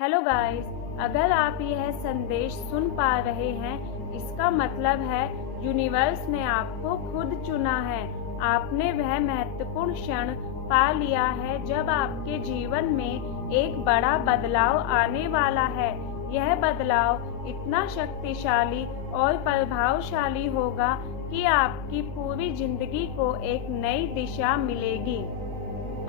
Hello guys, अगर आप यह संदेश सुन पा रहे हैं, इसका मतलब है यूनिवर्स ने आपको खुद चुना है। आपने वह महत्वपूर्ण क्षण पा लिया है जब आपके जीवन में एक बड़ा बदलाव आने वाला है। यह बदलाव इतना शक्तिशाली और प्रभावशाली होगा कि आपकी पूरी जिंदगी को एक नई दिशा मिलेगी।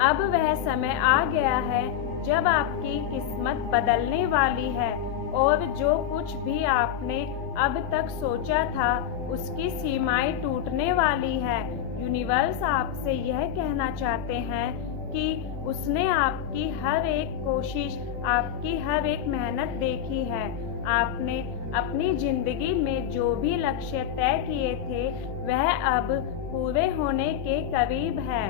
अब वह समय आ गया है जब आपकी किस्मत बदलने वाली है और जो कुछ भी आपने अब तक सोचा था उसकी सीमाएं टूटने वाली है। यूनिवर्स आपसे यह कहना चाहते हैं कि उसने आपकी हर एक कोशिश, आपकी हर एक मेहनत देखी है। आपने अपनी जिंदगी में जो भी लक्ष्य तय किए थे वह अब पूरे होने के करीब है।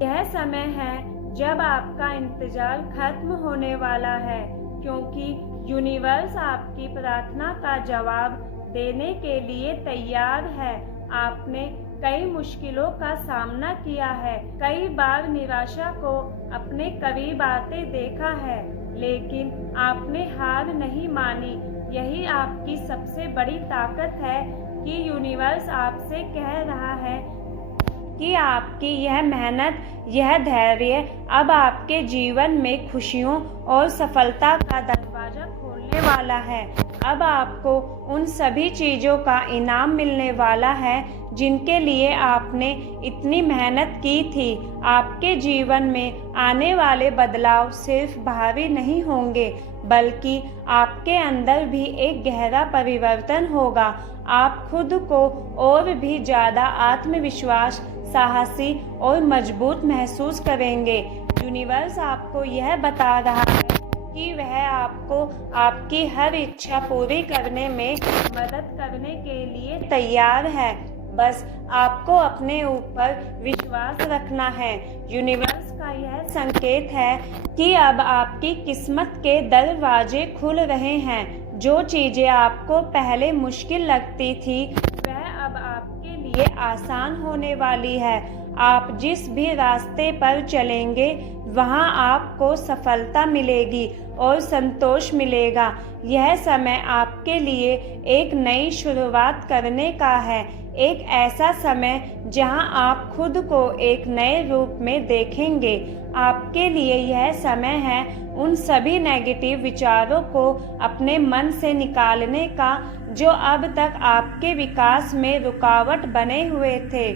यह समय है जब आपका इंतजार खत्म होने वाला है, क्योंकि यूनिवर्स आपकी प्रार्थना का जवाब देने के लिए तैयार है। आपने कई मुश्किलों का सामना किया है, कई बार निराशा को अपने करीब आते देखा है, लेकिन आपने हार नहीं मानी। यही आपकी सबसे बड़ी ताकत है कि यूनिवर्स आपसे कह रहा है कि आपकी यह मेहनत, यह धैर्य अब आपके जीवन में खुशियों और सफलता का दरवाजा खोलने वाला है। अब आपको उन सभी चीज़ों का इनाम मिलने वाला है जिनके लिए आपने इतनी मेहनत की थी। आपके जीवन में आने वाले बदलाव सिर्फ बाहरी नहीं होंगे, बल्कि आपके अंदर भी एक गहरा परिवर्तन होगा। आप खुद को और भी ज़्यादा आत्मविश्वास, साहसी और मजबूत महसूस करेंगे। यूनिवर्स आपको यह बता रहा है कि वह आपको आपकी हर इच्छा पूरी करने में मदद करने के लिए तैयार है। बस आपको अपने ऊपर विश्वास रखना है। यूनिवर्स का यह संकेत है कि अब आपकी किस्मत के दरवाजे खुल रहे हैं। जो चीज़ें आपको पहले मुश्किल लगती थी वह अब आपके लिए आसान होने वाली है। आप जिस भी रास्ते पर चलेंगे वहां आपको सफलता मिलेगी और संतोष मिलेगा। यह समय आपके लिए एक नई शुरुआत करने का है, एक ऐसा समय जहां आप खुद को एक नए रूप में देखेंगे। आपके लिए यह समय है उन सभी नेगेटिव विचारों को अपने मन से निकालने का जो अब तक आपके विकास में रुकावट बने हुए थे।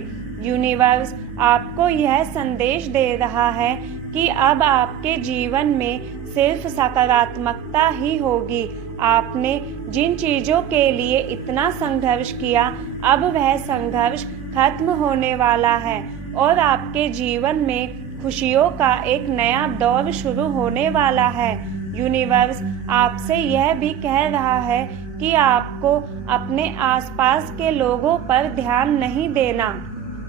यूनिवर्स आपको यह संदेश दे रहा है कि अब आपके जीवन में सिर्फ सकारात्मकता ही होगी। आपने जिन चीज़ों के लिए इतना संघर्ष किया, अब वह संघर्ष खत्म होने वाला है और आपके जीवन में खुशियों का एक नया दौर शुरू होने वाला है। यूनिवर्स आपसे यह भी कह रहा है कि आपको अपने आसपास के लोगों पर ध्यान नहीं देना।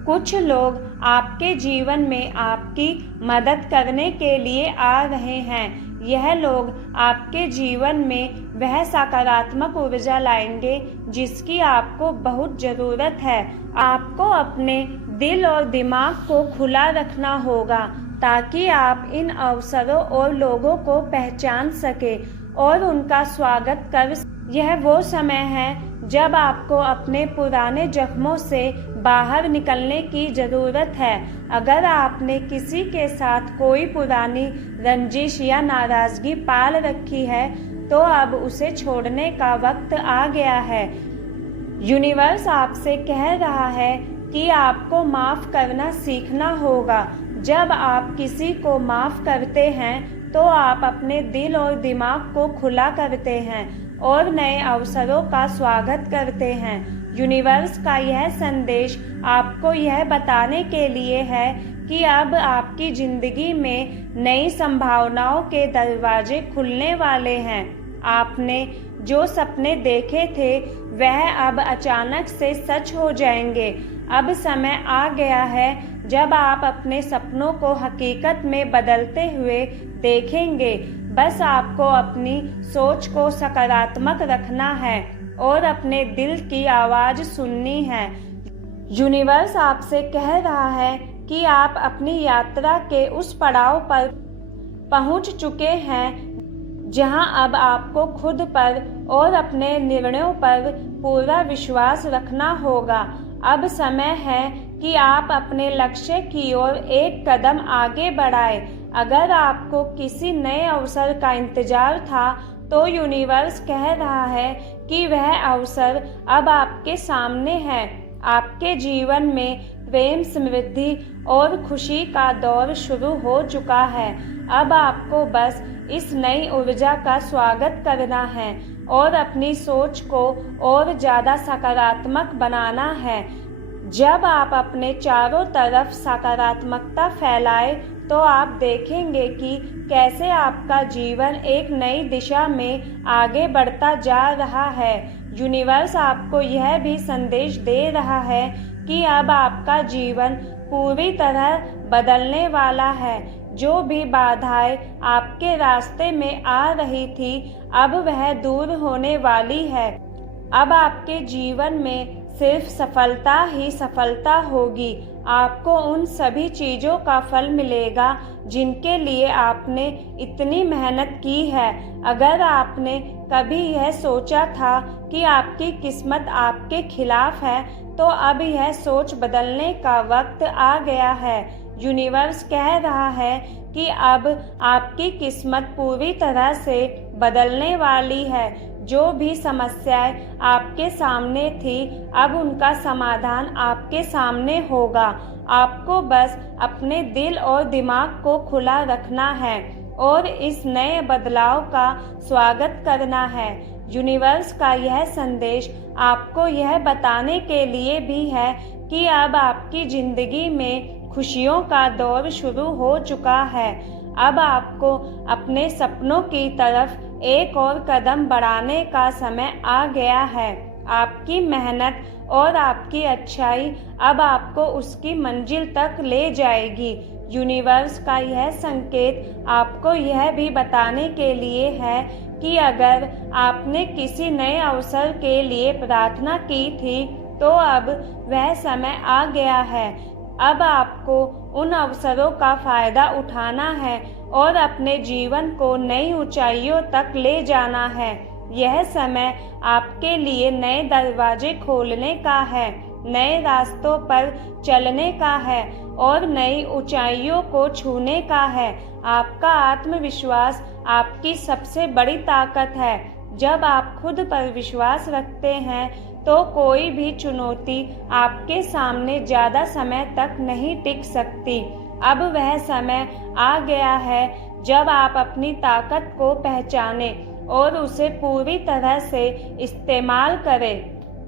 कुछ लोग आपके जीवन में आपकी मदद करने के लिए आ रहे हैं। यह लोग आपके जीवन में वह सकारात्मक ऊर्जा लाएंगे जिसकी आपको बहुत ज़रूरत है। आपको अपने दिल और दिमाग को खुला रखना होगा ताकि आप इन अवसरों और लोगों को पहचान सके और उनका स्वागत कर। यह वो समय है जब आपको अपने पुराने जख्मों से बाहर निकलने की ज़रूरत है। अगर आपने किसी के साथ कोई पुरानी रंजिश या नाराज़गी पाल रखी है तो अब उसे छोड़ने का वक्त आ गया है। यूनिवर्स आपसे कह रहा है कि आपको माफ़ करना सीखना होगा। जब आप किसी को माफ़ करते हैं तो आप अपने दिल और दिमाग को खुला करते हैं और नए अवसरों का स्वागत करते हैं। यूनिवर्स का यह संदेश आपको यह बताने के लिए है कि अब आपकी ज़िंदगी में नई संभावनाओं के दरवाजे खुलने वाले हैं। आपने जो सपने देखे थे वह अब अचानक से सच हो जाएंगे। अब समय आ गया है जब आप अपने सपनों को हकीकत में बदलते हुए देखेंगे। बस आपको अपनी सोच को सकारात्मक रखना है और अपने दिल की आवाज़ सुननी है। यूनिवर्स आपसे कह रहा है कि आप अपनी यात्रा के उस पड़ाव पर पहुंच चुके हैं जहां अब आपको खुद पर और अपने निर्णयों पर पूरा विश्वास रखना होगा। अब समय है कि आप अपने लक्ष्य की ओर एक कदम आगे बढ़ाएं। अगर आपको किसी नए अवसर का इंतजार था तो यूनिवर्स कह रहा है कि वह अवसर अब आपके सामने है। आपके जीवन में प्रेम, समृद्धि और खुशी का दौर शुरू हो चुका है। अब आपको बस इस नई ऊर्जा का स्वागत करना है और अपनी सोच को और ज़्यादा सकारात्मक बनाना है। जब आप अपने चारों तरफ सकारात्मकता फैलाएं तो आप देखेंगे कि कैसे आपका जीवन एक नई दिशा में आगे बढ़ता जा रहा है। यूनिवर्स आपको यह भी संदेश दे रहा है कि अब आपका जीवन पूरी तरह बदलने वाला है। जो भी बाधाएं आपके रास्ते में आ रही थी, अब वह दूर होने वाली है। अब आपके जीवन में सिर्फ सफलता ही सफलता होगी। आपको उन सभी चीज़ों का फल मिलेगा जिनके लिए आपने इतनी मेहनत की है। अगर आपने कभी यह सोचा था कि आपकी किस्मत आपके खिलाफ है, तो अब यह सोच बदलने का वक्त आ गया है। यूनिवर्स कह रहा है कि अब आपकी किस्मत पूरी तरह से बदलने वाली है। जो भी समस्याएं आपके सामने थी, अब उनका समाधान आपके सामने होगा। आपको बस अपने दिल और दिमाग को खुला रखना है और इस नए बदलाव का स्वागत करना है। यूनिवर्स का यह संदेश आपको यह बताने के लिए भी है कि अब आपकी जिंदगी में खुशियों का दौर शुरू हो चुका है। अब आपको अपने सपनों की तरफ एक और कदम बढ़ाने का समय आ गया है। आपकी मेहनत और आपकी अच्छाई अब आपको उसकी मंजिल तक ले जाएगी। यूनिवर्स का यह संकेत आपको यह भी बताने के लिए है कि अगर आपने किसी नए अवसर के लिए प्रार्थना की थी, तो अब वह समय आ गया है। अब आपको उन अवसरों का फायदा उठाना है और अपने जीवन को नई ऊंचाइयों तक ले जाना है। यह समय आपके लिए नए दरवाजे खोलने का है, नए रास्तों पर चलने का है और नई ऊंचाइयों को छूने का है। आपका आत्मविश्वास आपकी सबसे बड़ी ताकत है। जब आप खुद पर विश्वास रखते हैं तो कोई भी चुनौती आपके सामने ज़्यादा समय तक नहीं टिक सकती। अब वह समय आ गया है जब आप अपनी ताकत को पहचाने और उसे पूरी तरह से इस्तेमाल करें।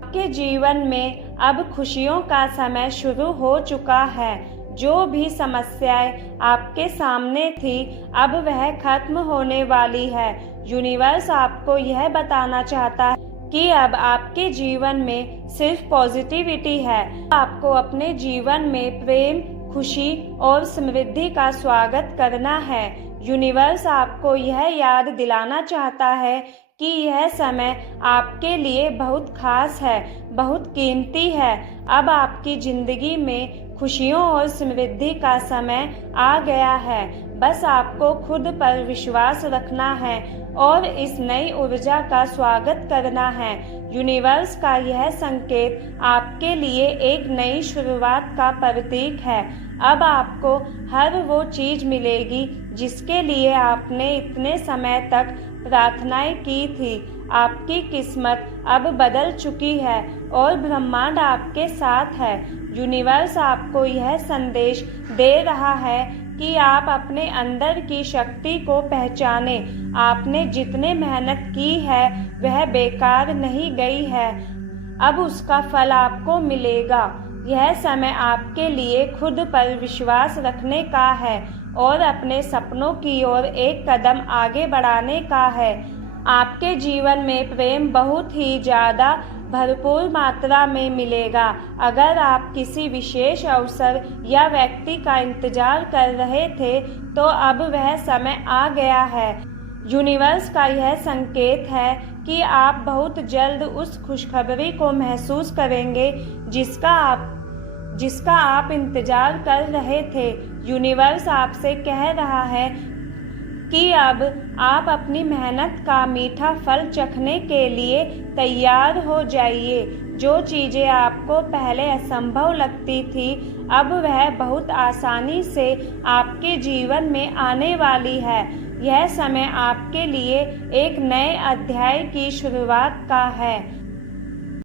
आपके जीवन में अब खुशियों का समय शुरू हो चुका है। जो भी समस्याएं आपके सामने थी, अब वह खत्म होने वाली है। यूनिवर्स आपको यह बताना चाहता है कि अब आपके जीवन में सिर्फ पॉजिटिविटी है। आपको अपने जीवन में प्रेम, खुशी और समृद्धि का स्वागत करना है। यूनिवर्स आपको यह याद दिलाना चाहता है कि यह समय आपके लिए बहुत खास है, बहुत कीमती है। अब आपकी जिंदगी में खुशियों और समृद्धि का समय आ गया है। बस आपको खुद पर विश्वास रखना है और इस नई ऊर्जा का स्वागत करना है। यूनिवर्स का यह संकेत आपके लिए एक नई शुरुआत का प्रतीक है। अब आपको हर वो चीज़ मिलेगी जिसके लिए आपने इतने समय तक प्रार्थनाएं की थी। आपकी किस्मत अब बदल चुकी है और ब्रह्मांड आपके साथ है। यूनिवर्स आपको यह संदेश दे रहा है कि आप अपने अंदर की शक्ति को पहचाने। आपने जितने मेहनत की है वह बेकार नहीं गई है। अब उसका फल आपको मिलेगा। यह समय आपके लिए खुद पर विश्वास रखने का है और अपने सपनों की ओर एक कदम आगे बढ़ाने का है। आपके जीवन में प्रेम बहुत ही ज़्यादा भरपूर मात्रा में मिलेगा। अगर आप किसी विशेष अवसर या व्यक्ति का इंतजार कर रहे थे, तो अब वह समय आ गया है। यूनिवर्स का यह संकेत है कि आप बहुत जल्द उस खुशखबरी को महसूस करेंगे जिसका आप इंतजार कर रहे थे। यूनिवर्स आपसे कह रहा है कि अब आप अपनी मेहनत का मीठा फल चखने के लिए तैयार हो जाइए। जो चीज़ें आपको पहले असंभव लगती थी, अब वह बहुत आसानी से आपके जीवन में आने वाली है। यह समय आपके लिए एक नए अध्याय की शुरुआत का है।